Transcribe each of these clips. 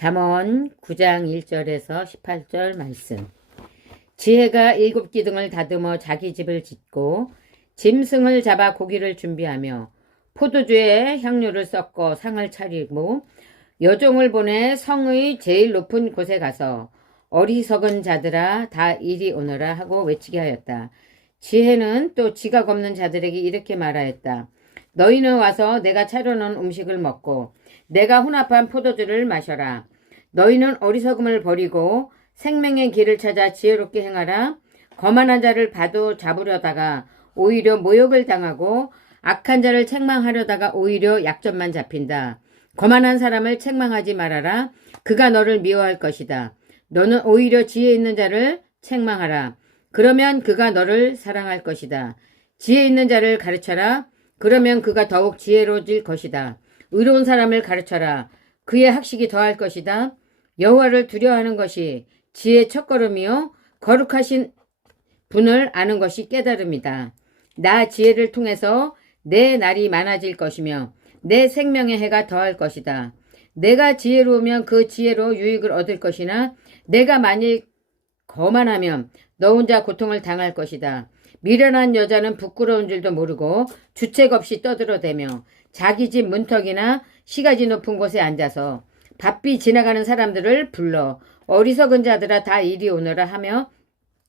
잠언 9장 1절에서 18절 말씀. 지혜가 7기둥을 다듬어 자기 집을 짓고 짐승을 잡아 고기를 준비하며 포도주에 향료를 섞어 상을 차리고 여종을 보내 성의 제일 높은 곳에 가서 어리석은 자들아 다 이리 오너라 하고 외치게 하였다. 지혜는 또 지각 없는 자들에게 이렇게 말하였다. 너희는 와서 내가 차려놓은 음식을 먹고 내가 혼합한 포도주를 마셔라. 너희는 어리석음을 버리고 생명의 길을 찾아 지혜롭게 행하라. 거만한 자를 봐도 잡으려다가 오히려 모욕을 당하고 악한 자를 책망하려다가 오히려 약점만 잡힌다. 거만한 사람을 책망하지 말아라. 그가 너를 미워할 것이다. 너는 오히려 지혜 있는 자를 책망하라. 그러면 그가 너를 사랑할 것이다. 지혜 있는 자를 가르쳐라. 그러면 그가 더욱 지혜로워질 것이다. 의로운 사람을 가르쳐라. 그의 학식이 더할 것이다. 여호와를 두려워하는 것이 지혜의 첫걸음이요 거룩하신 분을 아는 것이 깨달음이다. 나 지혜를 통해서 내 날이 많아질 것이며 내 생명의 해가 더할 것이다. 내가 지혜로우면 그 지혜로 유익을 얻을 것이나 내가 만일 거만하면 너 혼자 고통을 당할 것이다. 미련한 여자는 부끄러운 줄도 모르고 주책 없이 떠들어대며 자기 집 문턱이나 시가지 높은 곳에 앉아서 바삐 지나가는 사람들을 불러 어리석은 자들아 다 이리 오너라 하며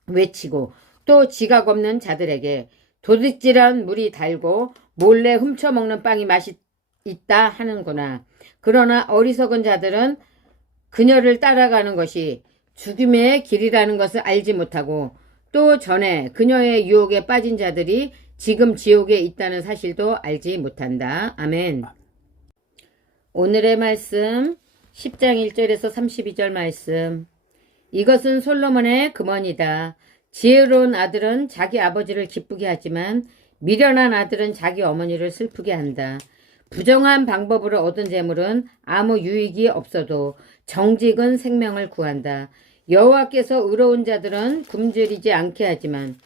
외치고 또 지각 없는 자들에게 도둑질한 물이 달고 몰래 훔쳐먹는 빵이 맛이 있다 하는구나. 그러나 어리석은 자들은 그녀를 따라가는 것이 죽음의 길이라는 것을 알지 못하고 또 전에 그녀의 유혹에 빠진 자들이 지금 지옥에 있다는 사실도 알지 못한다. 아멘. 오늘의 말씀 10장 1절에서 32절 말씀. 이것은 솔로몬의 금언이다. 지혜로운 아들은 자기 아버지를 기쁘게 하지만 미련한 아들은 자기 어머니를 슬프게 한다. 부정한 방법으로 얻은 재물은 아무 유익이 없어도 정직은 생명을 구한다. 여호와께서 의로운 자들은 굶주리지 않게 하지만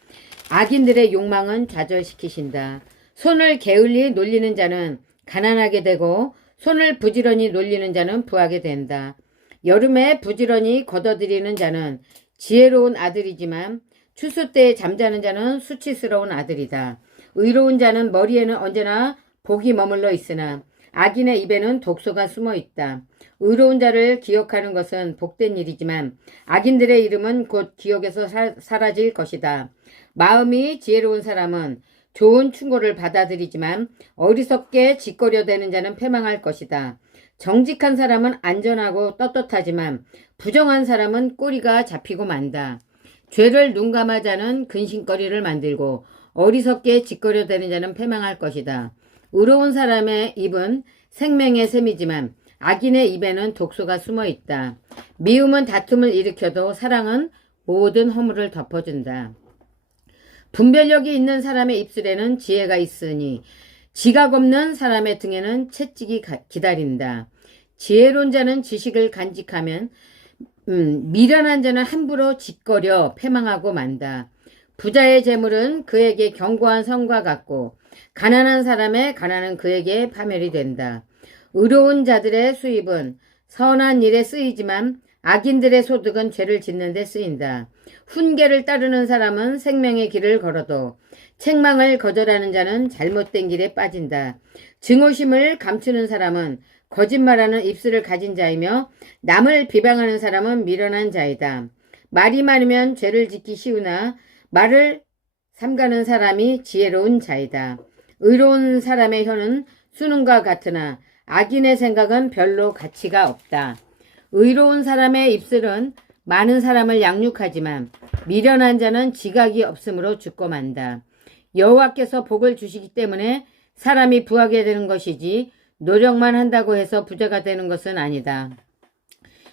악인들의 욕망은 좌절시키신다. 손을 게을리 놀리는 자는 가난하게 되고 손을 부지런히 놀리는 자는 부하게 된다. 여름에 부지런히 걷어들이는 자는 지혜로운 아들이지만 추수 때에 잠자는 자는 수치스러운 아들이다. 의로운 자는 머리에는 언제나 복이 머물러 있으나 악인의 입에는 독소가 숨어 있다. 의로운 자를 기억하는 것은 복된 일이지만 악인들의 이름은 곧 기억에서 사라질 것이다. 마음이 지혜로운 사람은 좋은 충고를 받아들이지만 어리석게 짓거려대는 자는 패망할 것이다. 정직한 사람은 안전하고 떳떳하지만 부정한 사람은 꼬리가 잡히고 만다. 죄를 눈감아 자는 근심거리를 만들고 어리석게 짓거려대는 자는 패망할 것이다. 의로운 사람의 입은 생명의 샘이지만 악인의 입에는 독소가 숨어 있다. 미움은 다툼을 일으켜도 사랑은 모든 허물을 덮어준다. 분별력이 있는 사람의 입술에는 지혜가 있으니 지각 없는 사람의 등에는 채찍이 기다린다. 지혜로운 자는 지식을 간직하면 미련한 자는 함부로 짓거려 패망하고 만다. 부자의 재물은 그에게 견고한 성과 같고 가난한 사람의 가난은 그에게 파멸이 된다. 의로운 자들의 수입은 선한 일에 쓰이지만 악인들의 소득은 죄를 짓는 데 쓰인다. 훈계를 따르는 사람은 생명의 길을 걸어도 책망을 거절하는 자는 잘못된 길에 빠진다. 증오심을 감추는 사람은 거짓말하는 입술을 가진 자이며 남을 비방하는 사람은 미련한 자이다. 말이 많으면 죄를 짓기 쉬우나 말을 삼가는 사람이 지혜로운 자이다. 의로운 사람의 혀는 수능과 같으나 악인의 생각은 별로 가치가 없다. 의로운 사람의 입술은 많은 사람을 양육하지만 미련한 자는 지각이 없으므로 죽고 만다. 여호와께서 복을 주시기 때문에 사람이 부하게 되는 것이지 노력만 한다고 해서 부자가 되는 것은 아니다.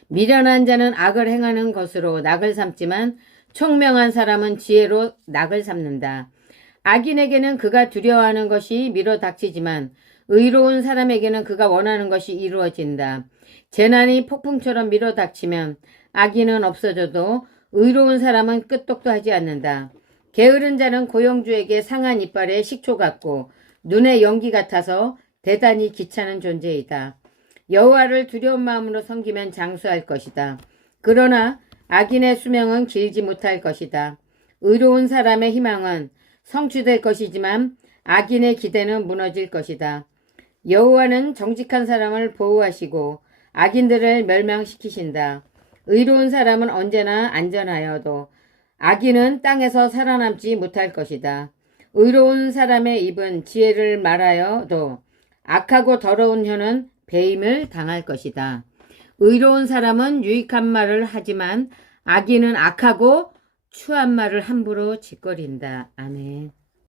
미련한 자는 악을 행하는 것으로 낙을 삼지만 총명한 사람은 지혜로 낙을 삼는다. 악인에게는 그가 두려워하는 것이 밀어 닥치지만 의로운 사람에게는 그가 원하는 것이 이루어진다. 재난이 폭풍처럼 밀어 닥치면 악인은 없어져도 의로운 사람은 끄떡도 하지 않는다. 게으른 자는 고용주에게 상한 이빨에 식초 같고 눈에 연기 같아서 대단히 귀찮은 존재이다. 여호와를 두려운 마음으로 섬기면 장수할 것이다. 그러나 악인의 수명은 길지 못할 것이다. 의로운 사람의 희망은 성취될 것이지만 악인의 기대는 무너질 것이다. 여호와는 정직한 사람을 보호하시고 악인들을 멸망시키신다. 의로운 사람은 언제나 안전하여도 악인은 땅에서 살아남지 못할 것이다. 의로운 사람의 입은 지혜를 말하여도 악하고 더러운 혀는 배임을 당할 것이다. 의로운 사람은 유익한 말을 하지만 악인은 악하고 추한 말을 함부로 짓거린다. 아멘.